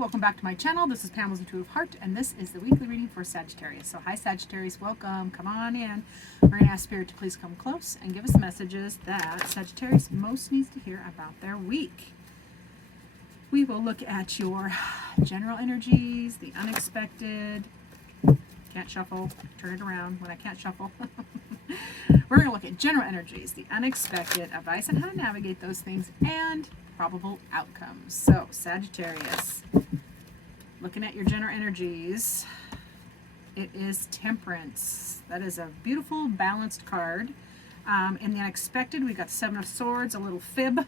welcome back to my channel. This is Pamela's Intuitive Heart, and this is the weekly reading for Sagittarius. So hi Sagittarius, welcome, come on in. We're going to ask Spirit to please come close and give us messages that Sagittarius most needs to hear about their week. We will look at your general energies, the unexpected. Can't shuffle, turn it around when I can't shuffle. We're going to look at general energies, the unexpected, advice on how to navigate those things, and probable outcomes. So, Sagittarius, looking at your general energies, it is Temperance. That is a beautiful, balanced card. In the unexpected, we got the Seven of Swords, a little fib.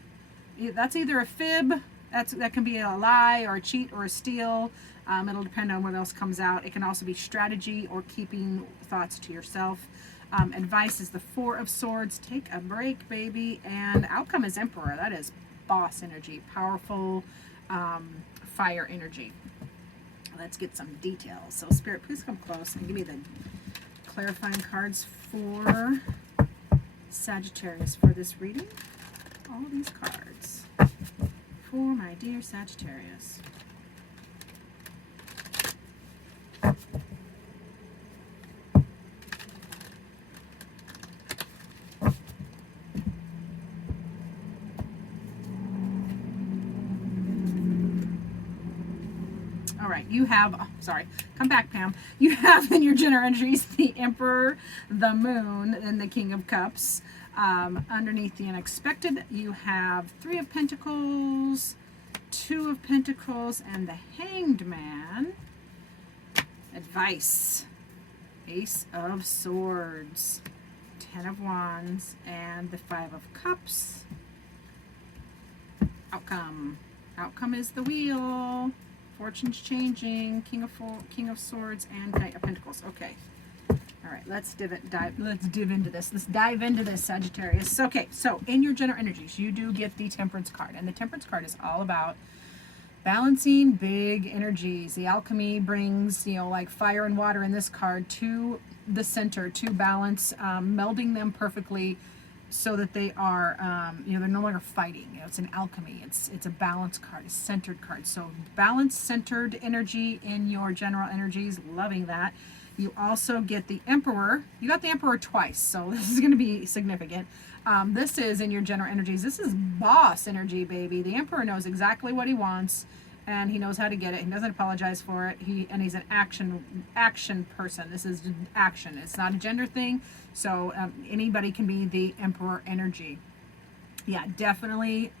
That's either a fib, that can be a lie or a cheat or a steal. It'll depend on what else comes out. It can also be strategy or keeping thoughts to yourself. Advice is the Four of Swords. Take a break, baby. And outcome is Emperor. That is boss energy, powerful fire energy. Let's get some details. So Spirit, please come close and give me the clarifying cards for Sagittarius for this reading. All these cards for my dear Sagittarius. All right, you have, oh, sorry, come back, Pam. You have in your general energies the Emperor, the Moon, and the King of Cups. Underneath the unexpected, you have Three of Pentacles, Two of Pentacles, and the Hanged Man. Advice, Ace of Swords, Ten of Wands, and the Five of Cups. Outcome is the Wheel. Fortune's changing, King of Swords, and Knight of Pentacles. Okay. All right, let's dive into this. Let's dive into this, Sagittarius. Okay, so in your general energies, you do get the Temperance card. And the Temperance card is all about balancing big energies. The alchemy brings, like fire and water in this card to the center, to balance, melding them perfectly so that they are, they're no longer fighting. It's an alchemy. It's a balance card, a centered card. So balance, centered energy in your general energies. Loving that. You also get the Emperor. You got the Emperor twice, so this is going to be significant. This is in your general energies. This is boss energy, baby. The Emperor knows exactly what he wants, and he knows how to get it. He doesn't apologize for it. He's an action person. This is action. It's not a gender thing. So anybody can be the Emperor energy. Yeah, definitely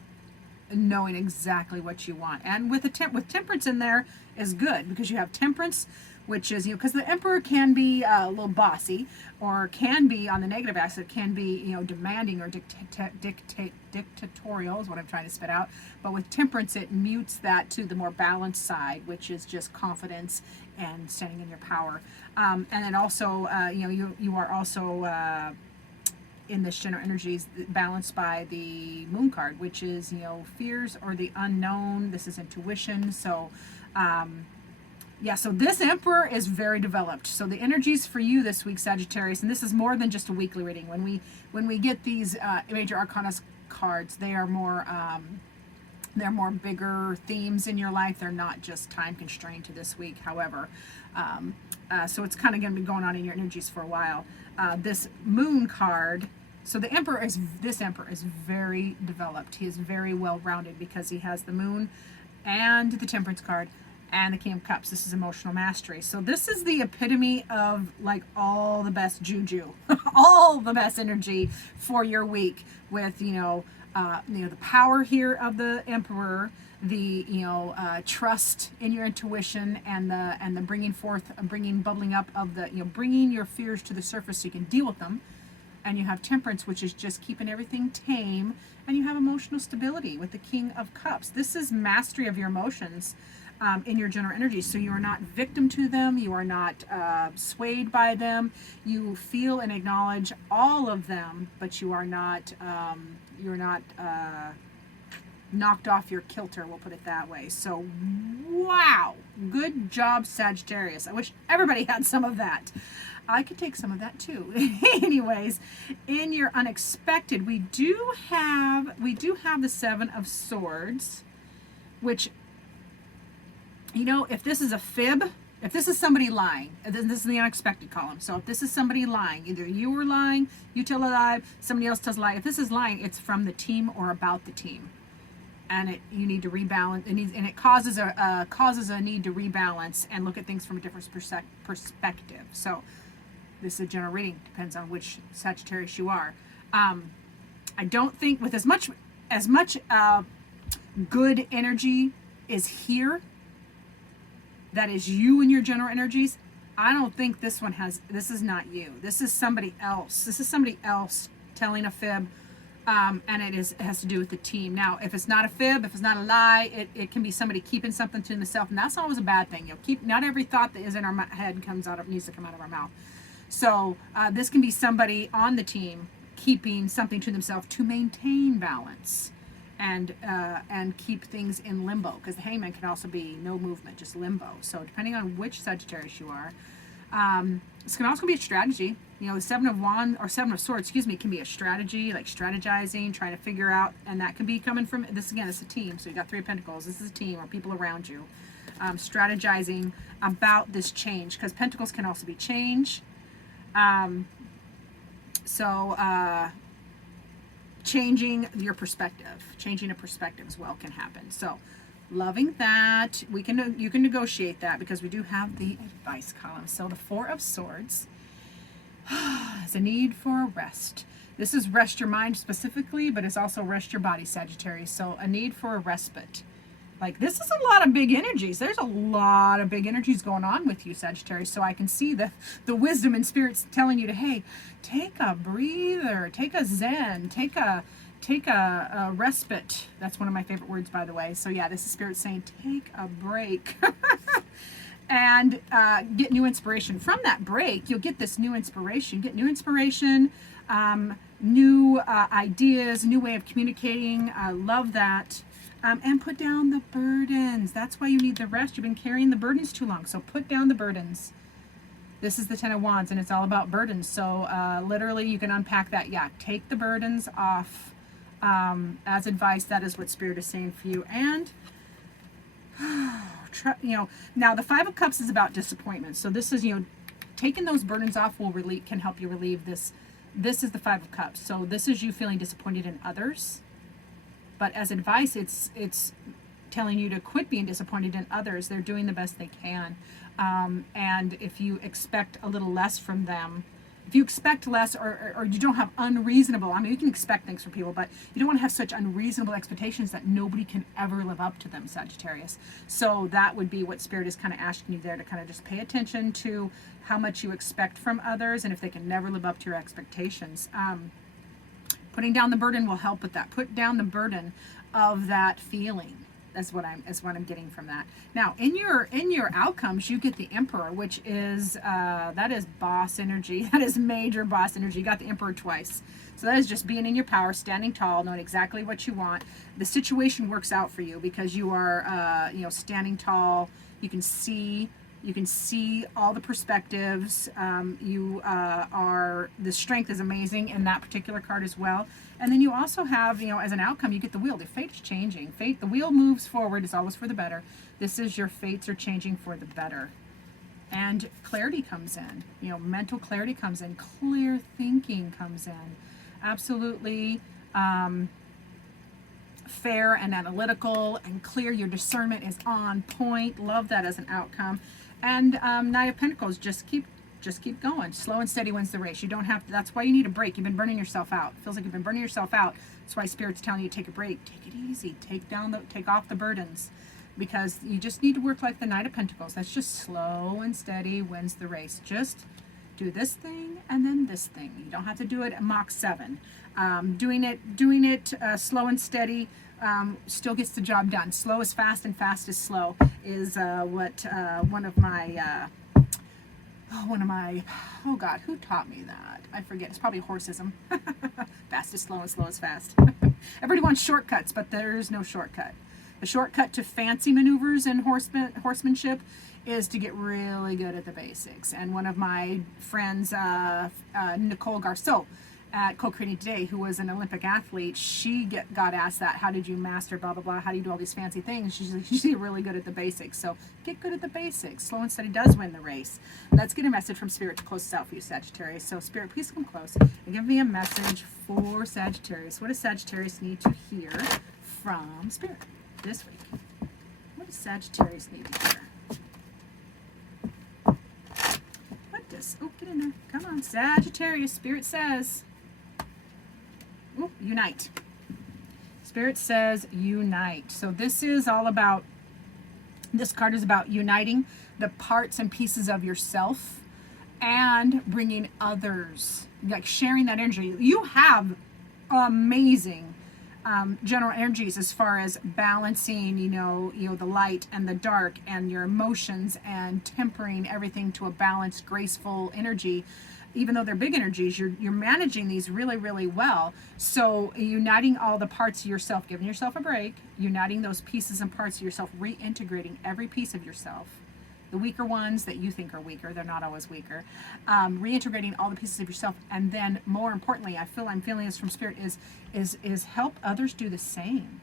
knowing exactly what you want. And with Temperance in there is good, because you have Temperance, which is, because the Emperor can be a little bossy, or can be, on the negative aspect, can be, demanding or dictatorial is what I'm trying to spit out. But with Temperance, it mutes that to the more balanced side, which is just confidence and standing in your power. And then also, you are also in this general energies balanced by the Moon card, which is, fears or the unknown. This is intuition. So, yeah, so this Emperor is very developed. So the energies for you this week, Sagittarius, and this is more than just a weekly reading. When we get these major arcana cards, they are more bigger themes in your life. They're not just time constrained to this week. However, so it's kind of going to be going on in your energies for a while. This Moon card. So this Emperor is very developed. He is very well rounded because he has the Moon and the Temperance card and the King of Cups. This is emotional mastery. So this is the epitome of all the best juju, all the best energy for your week, with the power here of the Emperor, the trust in your intuition, and the bubbling up of the bringing your fears to the surface so you can deal with them. And you have Temperance, which is just keeping everything tame, and you have emotional stability with the King of Cups. This is mastery of your emotions in your general energy. So you are not victim to them. You are not swayed by them. You feel and acknowledge all of them, but you are not knocked off your kilter, we'll put it that way. So, wow, good job, Sagittarius. I wish everybody had some of that. I could take some of that too. Anyways, in your unexpected, we do have the Seven of Swords, which You know, if this is a fib, if this is somebody lying, then this is the unexpected column. So if this is somebody lying, either you were lying, you tell a lie, somebody else tells a lie. If this is lying, it's from the team or about the team, and you need to rebalance. And it causes a need to rebalance and look at things from a different perspective. So this is a general reading. Depends on which Sagittarius you are. I don't think with as much good energy is here, that is you and your general energies. I don't think this is not you. This is somebody else. This is somebody else telling a fib, and it has to do with the team. Now, if it's not a fib, if it's not a lie, it can be somebody keeping something to themselves, and that's always a bad thing. Not every thought that is in our head needs to come out of our mouth. So this can be somebody on the team keeping something to themselves to maintain balance. And keep things in limbo, because the Hangman can also be no movement, just limbo. So depending on which Sagittarius you are, this can also be a strategy. You know, the Seven of Swords, can be a strategy, like strategizing, trying to figure out, and that can be coming from this again. It's a team, so you got Three of Pentacles. This is a team or people around you, strategizing about this change, because Pentacles can also be change. Changing your perspective, changing a perspective as well can happen. So loving that, you can negotiate that, because we do have the advice column. So the Four of Swords is a need for a rest. This is rest your mind specifically, but it's also rest your body, Sagittarius. So a need for a respite. Like, this is a lot of big energies. There's a lot of big energies going on with you, Sagittarius. So I can see the wisdom and spirits telling you to, hey, take a breather, take a zen, take a respite. That's one of my favorite words, by the way. So yeah, this is spirit saying, take a break. And get new inspiration. From that break, you'll get this new inspiration. Get new inspiration, new ideas, new way of communicating. I love that. And put down the burdens. That's why you need the rest. You've been carrying the burdens too long. So put down the burdens. This is the Ten of Wands, and it's all about burdens. So literally, you can unpack that. Yeah, take the burdens off. As advice, that is what Spirit is saying for you. And now the Five of Cups is about disappointment. So this is, taking those burdens off can help you relieve this. This is the Five of Cups. So this is you feeling disappointed in others. But as advice, it's telling you to quit being disappointed in others. They're doing the best they can. And if you expect a little less from them, if you expect less or you don't have unreasonable, you can expect things from people, but you don't want to have such unreasonable expectations that nobody can ever live up to them, Sagittarius. So that would be what Spirit is kind of asking you there, to kind of just pay attention to how much you expect from others and if they can never live up to your expectations. Putting down the burden will help with that. Put down the burden of that feeling. That's what I'm getting from that. Now, in your outcomes, you get the Emperor, which is that is boss energy. That is major boss energy. You got the Emperor twice. So that is just being in your power, standing tall, knowing exactly what you want. The situation works out for you because you are standing tall. You can see all the perspectives. The strength is amazing in that particular card as well. And then you also have, as an outcome, you get the Wheel. The fate is changing. The wheel moves forward. It's always for the better. This is your fates are changing for the better. And clarity comes in. Mental clarity comes in. Clear thinking comes in. Absolutely fair and analytical and clear. Your discernment is on point. Love that as an outcome. And Knight of Pentacles, just keep going. Slow and steady wins the race. You don't have to, that's why you need a break. You've been burning yourself out. It feels like you've been burning yourself out. That's why Spirit's telling you to take a break. Take it easy. Take off the burdens, because you just need to work like the Knight of Pentacles. That's just slow and steady wins the race. Just do this thing and then this thing. You don't have to do it at Mach 7. Doing it slow and steady still gets the job done. Slow is fast and fast is slow is what one of my oh God, who taught me that? I forget. It's probably Horsism. Fast is slow and slow is fast. Everybody wants shortcuts, but there's no shortcut. The shortcut to fancy maneuvers and horsemanship is to get really good at the basics. And one of my friends, Nicole Garceau, at Co-Creating Today, who was an Olympic athlete, she got asked that, how did you master blah, blah, blah, how do you do all these fancy things? She's like, she's really good at the basics. So get good at the basics. Slow and steady does win the race. Let's get a message from Spirit to close this out for you, Sagittarius. So Spirit, please come close and give me a message for Sagittarius. What does Sagittarius need to hear from Spirit this week? What does Sagittarius need to hear? What does, oh, get in there. Come on, Sagittarius. Spirit says, ooh, unite. Spirit says unite. So this is all about, this card is about uniting the parts and pieces of yourself and bringing others, like sharing that energy. You have amazing general energies as far as balancing, you know, the light and the dark and your emotions and tempering everything to a balanced, graceful energy. Even though they're big energies, you're managing these really, really well. So uniting all the parts of yourself, giving yourself a break, uniting those pieces and parts of yourself, reintegrating every piece of yourself, the weaker ones that you think are weaker, they're not always weaker, reintegrating all the pieces of yourself, and then more importantly, I'm feeling this from Spirit, is help others do the same.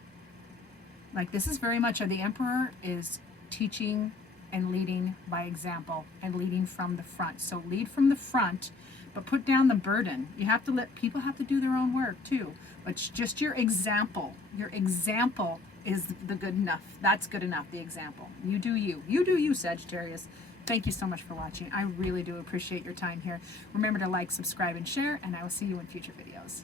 Like, this is very much the Emperor is teaching and leading by example and leading from the front. So lead from the front, but put down the burden. You have to let people have to do their own work too. But just your example is the good enough. That's good enough, the example. You do you. You do you, Sagittarius. Thank you so much for watching. I really do appreciate your time here. Remember to like, subscribe, and share, and I will see you in future videos.